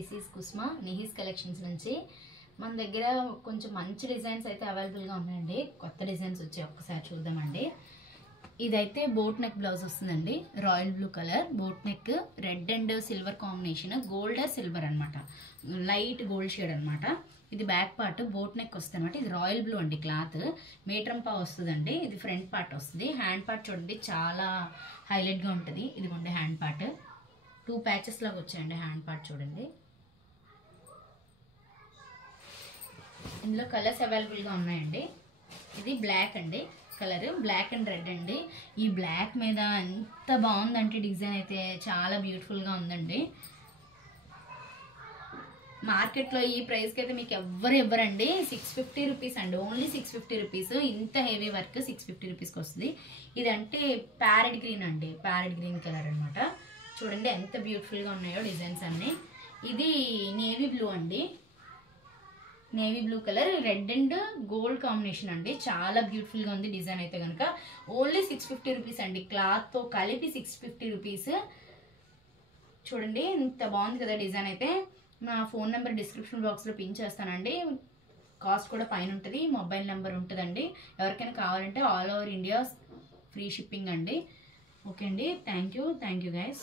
This is కుస్మా నిహీస్ collections నుంచి. మన దగ్గర కొంచెం మంచి డిజైన్స్ అయితే అవైలబుల్గా ఉన్నాయండి. కొత్త డిజైన్స్ వచ్చాయి, ఒక్కసారి చూద్దామండి. ఇదైతే బోట్ నెక్ బ్లౌజ్ వస్తుందండి. Royal blue colour boat neck, red and silver combination, gold silver అనమాట, లైట్ గోల్డ్ షేడ్ అనమాట. ఇది బ్యాక్ పార్ట్ బోట్ నెక్ వస్తుంది అనమాట. ఇది రాయల్ బ్లూ అండి, క్లాత్ మీటరంపా వస్తుందండి. ఇది ఫ్రంట్ పార్ట్ వస్తుంది. హ్యాండ్ పార్ట్ చూడండి చాలా హైలైట్గా ఉంటుంది. ఇదిగోండి హ్యాండ్ పార్ట్, 2 ప్యాచెస్ లాగా వచ్చాయండి హ్యాండ్ పార్ట్ చూడండి. ఇందులో కలర్స్ అవైలబుల్గా ఉన్నాయండి. ఇది బ్లాక్ అండి, కలర్ బ్లాక్ అండ్ రెడ్ అండి. ఈ బ్లాక్ మీద ఎంత బాగుందంటే డిజైన్ అయితే చాలా బ్యూటిఫుల్గా ఉందండి. మార్కెట్లో ఈ ప్రైస్కి అయితే మీకు ఎవ్వరు ఇవ్వరండి. 650 రూపీస్ అండి, ఓన్లీ 650 రూపీస్. ఇంత హెవీ వర్క్ 650 రూపీస్కి వస్తుంది. ఇదంటే ప్యారెట్ గ్రీన్ అండి, ప్యారెట్ గ్రీన్ కలర్ అనమాట. చూడండి ఎంత బ్యూటిఫుల్గా ఉన్నాయో డిజైన్స్ అన్నీ. ఇది నేవీ బ్లూ అండి, navy blue colour, red and gold combination అండి. చాలా బ్యూటిఫుల్గా ఉంది డిజైన్ అయితే కనుక. ఓన్లీ 650 రూపీస్ అండి, క్లాత్తో కలిపి 650 రూపీస్. చూడండి ఇంత బాగుంది కదా డిజైన్ అయితే. నా ఫోన్ నెంబర్ డిస్క్రిప్షన్ బాక్స్లో పిన్ చేస్తానండి. కాస్ట్ కూడా పైన ఉంటుంది, మొబైల్ నెంబర్ ఉంటుందండి. ఎవరికైనా కావాలంటే all over India free shipping అండి. ఓకే అండి, థ్యాంక్ యూ గైస్.